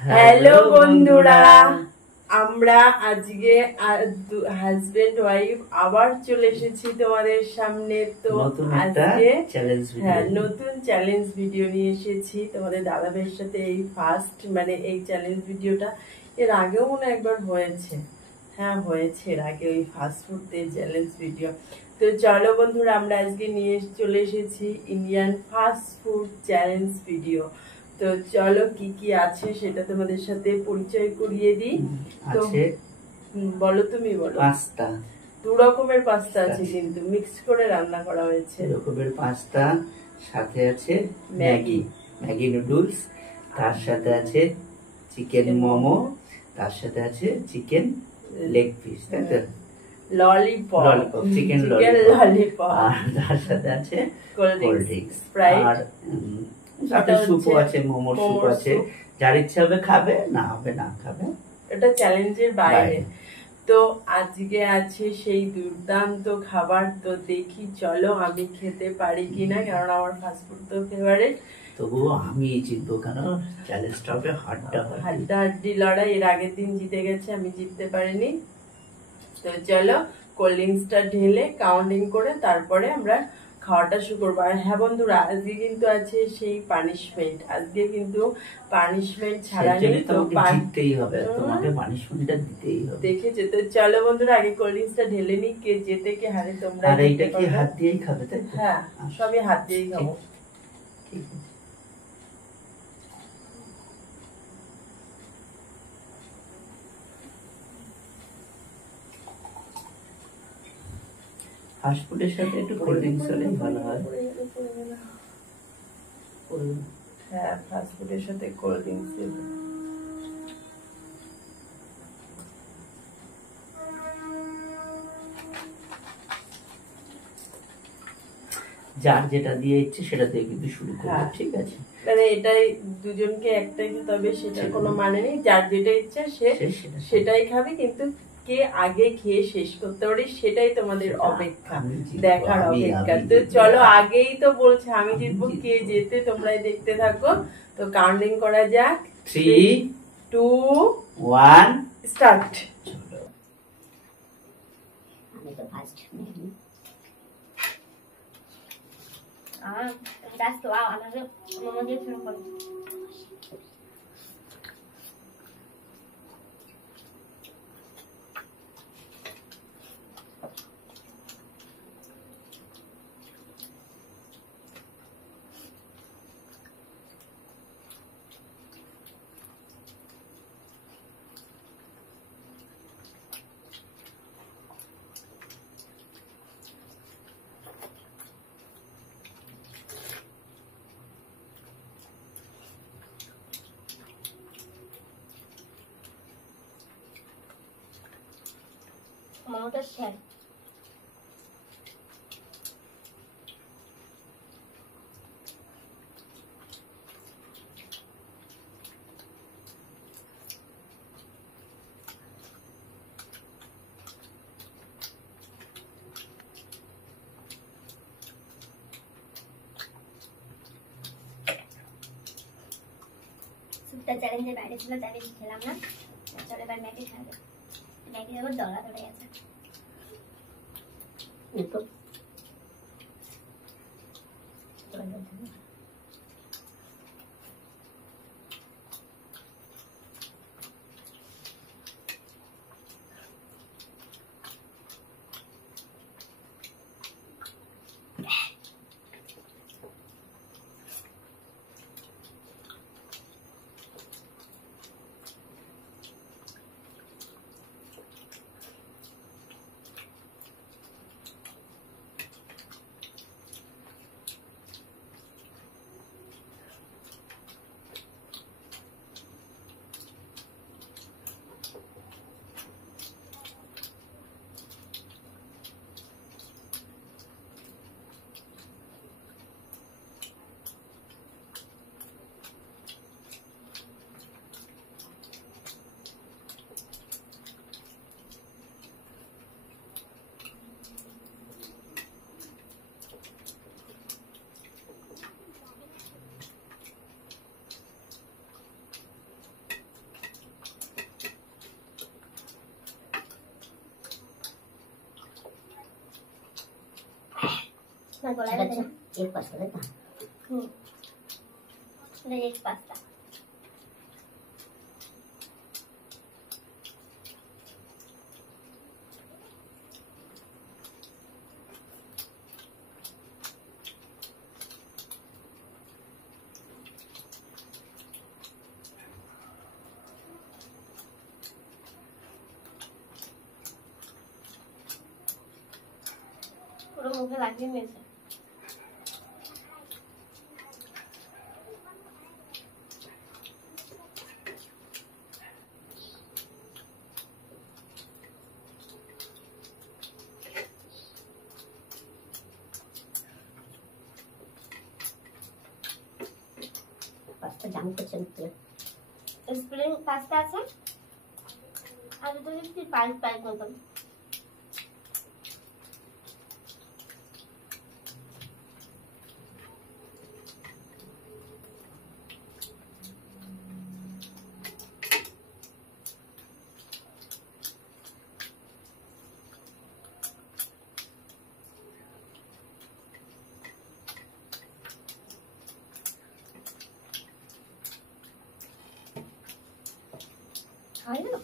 Hello বন্ধুরা, আমরা আজকে হাজবেন্ড ওয়াইফ আবার চলে এসেছি তোমাদের সামনে। তো আজকে নতুন চ্যালেঞ্জ ভিডিও নিয়ে এসেছি তোমাদের দাদা ভাইয়ের সাথে। এই ফার্স্ট মানে এই চ্যালেঞ্জ ভিডিওটা এর আগেও মনে একবার হয়েছে, হ্যাঁ হয়েছে এর আগে ওই ফাস্ট ফুড চ্যালেঞ্জ ভিডিও। তো চলো বন্ধুরা, আমরা আজকে নিয়ে চলে এসেছি Indian fast food challenge video. তো চলো কি কি আছে সেটা তোমাদের সাথে পরিচয় করিয়ে দিই। তো বলো, তুমি বলো। পাস্তা, দু রকমের পাস্তা আছে, কিন্তু মিক্স করে রান্না করা হয়েছে। রকমের পাস্তা, সাথে আছে ম্যাগি নুডলস, তার সাথে আছে চিকেন মোমো, তার সাথে আছে চিকেন লেগ পিস, তাই তো ললিপপ, চিকেন ললিপপ, আর তার সাথে আছে কোল্ড ড্রিঙ্কস, স্প্রাইট, সাথে স্যুপও আছে, মোমোর স্যুপ আছে। যার ইচ্ছা হবে খাবে, না হবে না খাবে। এটা চ্যালেঞ্জের বাইরে। তো আজকে আছে সেই দুর্দান্ত খাবার। তো দেখি চলো আমি খেতে পারি কিনা, কারণ আমার ফাস্টফুড তো ফেভারিট। তবুও আমি জিতবো, কারণ চ্যালেঞ্জটা হবে হাড্ডাহাড্ডি লড়াই। এর আগের দিন জিতে গেছে, আমি জিততে পারিনি। তো চলো কোল্ড ড্রিঙ্কসটা ঢেলে কাউন্টিং করে তারপরে আমরা খাওয়াটা শুরু করবো। আর হ্যাঁ বন্ধুরা, আজকে কিন্তু আছে সেই পানিশমেন্ট। আজকে কিন্তু পানিশমেন্ট ছাড়া নেই, তো জিততেই হবে, তোমাকে পানিশমেন্টটা দিতেই হবে। দেখেছো? তো চলো বন্ধুরা, আগে কোল্ড ড্রিঙ্কসটা ঢেলে নি, কে জেতে কে হারে তোমরা। আর এইটা কি হাত দিয়েই খাবে, তাই তো? হ্যাঁ, সবই হাত দিয়েই খাবো। ঠিক আছে। ফাস্টফুডের সাথে একটু কোল্ড ড্রিঙ্কস হলেই ভালো হয়। হ্যাঁ, ফাস্টফুডের সাথে কোল্ড ড্রিঙ্কস। যার যেটা দিয়ে ইচ্ছে সেটা দিয়ে কিন্তু শুরু করবে, ঠিক আছে? মানে এটাই দুজনকে একটাই খেতে হবে সেটা কোনো মানে নেই। যার যেটা ইচ্ছে সে সেটাই খাবে, কিন্তু কে আগে খেয়ে শেষ করতে পারি সেটাই তোমাদের অপেক্ষা, দেখার অপেক্ষা। তো চলো, আগেই তো বলছে আমি জিতবো, কে যেতে তোমরাই দেখতে থাকো। তো কাউন্টিং করা যাক। 3, 2, 1 স্টার্ট। আমি তো ফার্স্ট that's wow, আমাদের মোমো দিয়ে শুরু করি। মোমোটা শেষ। সুপটা চ্যালেঞ্জের বাইরে ছিল, তাই বেশি খেলাম না। চলো এবার ম্যাগি খাবে। ম্যাগি আবার দলা ধরে গেছে। এটা তোমার গলায় ব্যথা না? এক পাস্তা তাই তো? Leg pasta. পুরো মুখে লাগিয়ে নিয়েছে। পাস্তা জাম করছে না স্প্রিং পাস্তা আছে আর এটা দেখছি পাইপ পাইপ মতন। খাই না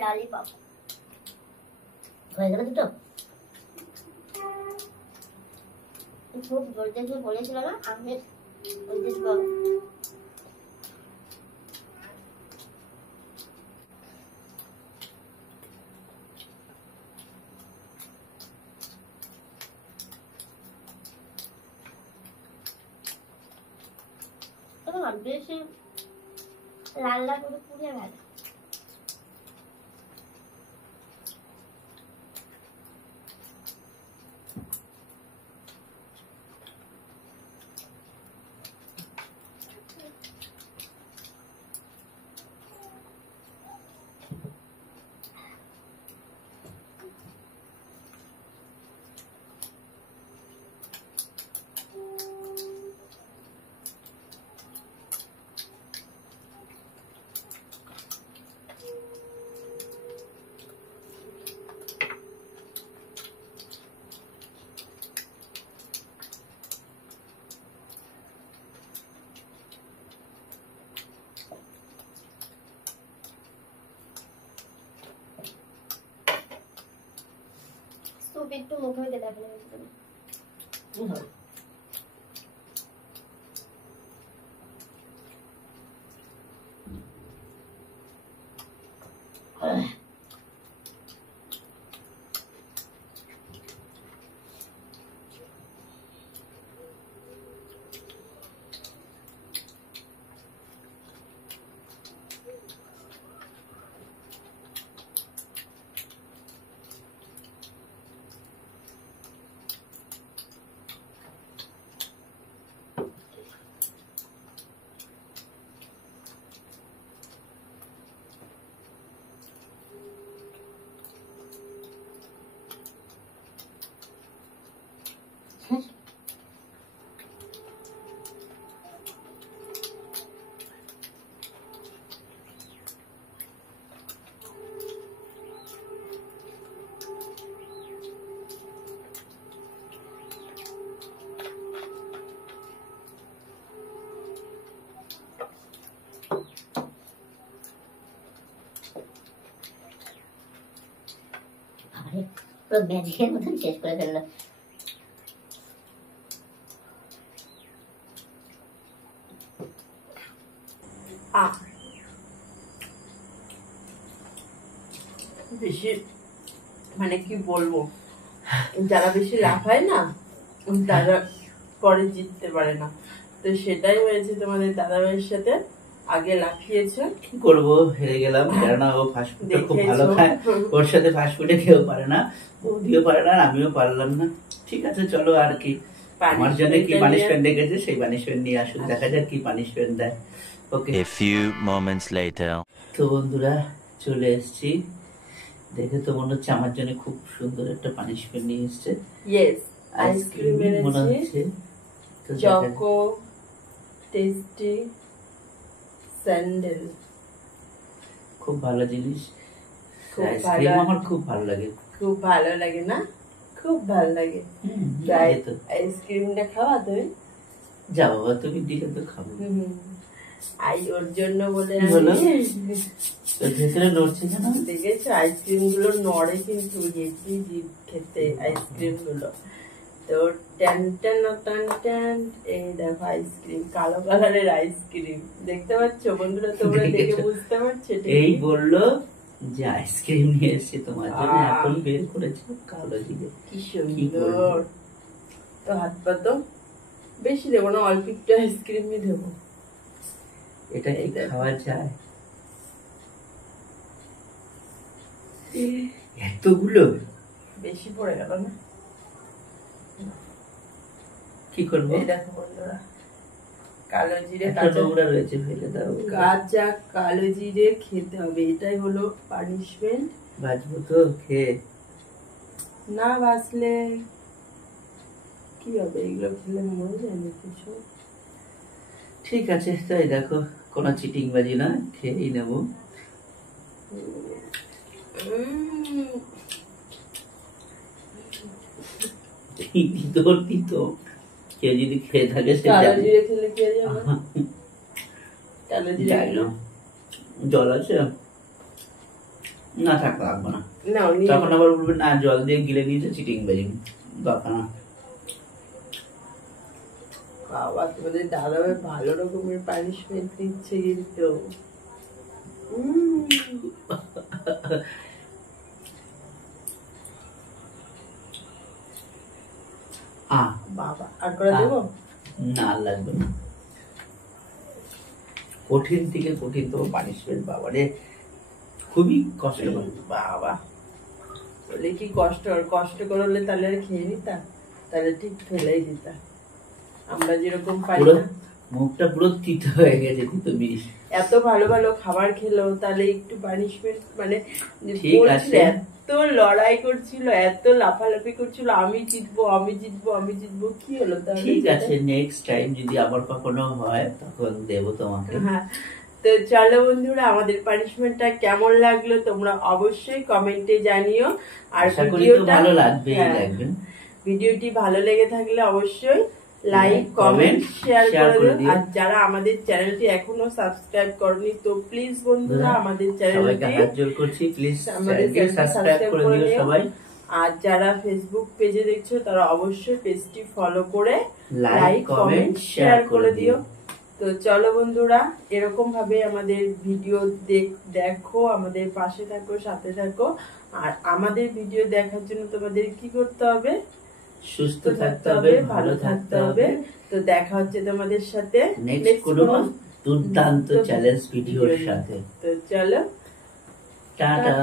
ললিপপ হয়ে গেল দুটো খুব জোরদার বলেছিল না আমি বেশি লাল লাল করে পুড়ে গেল। স্যুপ একটু মুখে হইতে দেখলে পুরো ম্যাজিকের মতন শেষ করে ফেললো। বেশি মানে কি বলবো, যারা বেশি লাফায় না তারা পরে জিততে পারে না। তো সেটাই হয়েছে তোমাদের দাদাভাইয়ের সাথে। আগে লাফিয়েছে, কি করবো, হেরে গেলাম। কেননা ও ফাস্টফুড খুব ভালো খায়, ওর সাথে ফাস্টফুডে কেউ পারে না, বৌদিও পারে না, আমিও পারলাম না। ঠিক আছে চলো, আর কি আমার জন্য কি পানিশমেন্ট রেখেছে সেই পানিশমেন্ট নিয়ে আসুক, দেখা যাক কি পানিশমেন্ট দেয়। ওকে, A few moments later. তো বন্ধুরা চলে এসেছি, দেখে তো মনে হচ্ছে আমার জন্য খুব সুন্দর একটা পানিশমেন্ট নিয়ে এসেছে। ইয়েস, আইসক্রিম মনে এনেছি, হচ্ছে তো চকো টেস্টি স্যান্ডেল, খুব ভালো জিনিস। খুব আইসক্রিম ভালো। আমার খুব ভালো লাগে। খুব ভালো লাগে না? খুব ভালো লাগে। যাই তো, আইসক্রিমটা খাওয়া তুমি? যা বাবা, তুমি দিলে তো খাবো। আই ওর জন্য বলে কি হলো? আমি তোর ভেতরে নড়ছে কেন? দেখেছো আইসক্রিম গুলো নড়ে কিন্তু গেছি জিভ খেতে আইসক্রিম গুলো। তো ট্যান ট্যান ট্যান ট্যান, এই দেখো আইসক্রিম, কালো কালারের আইসক্রিম দেখতে পাচ্ছ বন্ধুরা? তোমরা দেখে দেখেছো? বুঝতে পারছো? এটা এই কি? বললো যে আইসক্রিম নিয়ে এসেছি তোমার জন্য, এখন বের করেছে কালো জিভে। কি কি সুন্দর। করবো? তো হাত পা তো বেশি দেবো না, অল্প একটু আইসক্রিমই দেবো। এটা কি এই দেখো। খাওয়া যায়? এতগুলো বেশি পড়ে গেল না? কি করবো? এই দেখো বন্ধুরা, কালো জিরে একটা কাঁচা নোংরা রয়েছে, ফেলে দাও। কাঁচা কালো জিরে খেতে হবে, এটাই হলো পানিশমেন্ট। বাঁচবো তো খেয়ে? না বাঁচলে কি হবে? এগুলো খেলে মরে যায় না কিছু? ঠিক আছে, তাই দেখো কোনো চিটিং বাজি না, খেয়েই নেবো। তিতো কেউ যদি খেয়ে থাকে সে কালো জানে। জিরে খেলে কি হয়ে যাবে? কালো জিরে জানি না। জল আছে? না থাক, লাগবে না। নাও নিয়ে তখন আবার বলবে না জল দিয়ে গিলে দিয়েছে, চিটিং বাজি, দরকার না। বাবা, তোমাদের দাদা ভাই ভালো রকমের পানিশমেন্ট দিচ্ছে কিন্তু। বাবা, আর করে দেবো? না লাগবে না। কঠিন থেকে কঠিনতম পানিশমেন্ট, বাবারে খুবই কষ্ট। বাবা বলে কি কষ্ট, আর কষ্ট করলে তাহলে আর খেয়ে নিতাম? তাহলে ঠিক ফেলেই দিতাম। আমরা যেরকম পারি পুরো না, মুখটা পুরো তিতো হয়ে গেছে, তিতো বিষ। এত ভালো ভালো খাবার খেলো, তাহলে একটু পানিশমেন্ট মানে ঠিক বলছিল, আছে। এত লড়াই করছিল, এত লাফালাফি করছিল, আমি জিতবো আমি জিতবো আমি জিতবো, কি হলো তাহলে? ঠিক আছে, নেক্সট টাইম যদি আবার কখনো হয় তখন দেবো তোমাকে। হ্যাঁ, তো চলো বন্ধুরা, আমাদের পানিশমেন্টটা কেমন লাগলো তোমরা অবশ্যই কমেন্টে জানিও। আর আশা করি তো ভিডিওটা ভালো লাগবে, হ্যাঁ, লাগবে। ভিডিওটি ভালো লেগে থাকলে অবশ্যই like Like, comment comment, share share করে করে দিও। দিও। আর যারা আমাদের চ্যানেলটি এখনো সাবস্ক্রাইব করনি, তো প্লিজ বন্ধুরা আমাদের সবাইকে চ্যানেলটি হাত জোর করছি, প্লিজ আমাদের চ্যানেলকে চ্যানেলটা সাবস্ক্রাইব করে করে দিও দিও। সবাই। আর যারা ফেসবুক পেজে দেখছো তারা অবশ্যই পেজটি ফলো করে like like comment comment share share করে করে দিও। দিও। তো চলো বন্ধুরা, এরকম ভাবে আমাদের ভিডিও দেখো, আমাদের পাশে থাকো, সাথে থাকো। আর আমাদের ভিডিও দেখার জন্য তোমাদের কি করতে হবে? সুস্থ থাকতে হবে, ভালো থাকতে হবে। তো দেখা হচ্ছে তোমাদের সাথে নেক্সট কোনো দুর্দান্ত চ্যালেঞ্জ ভিডিওর সাথে। তো চলো, টাটা।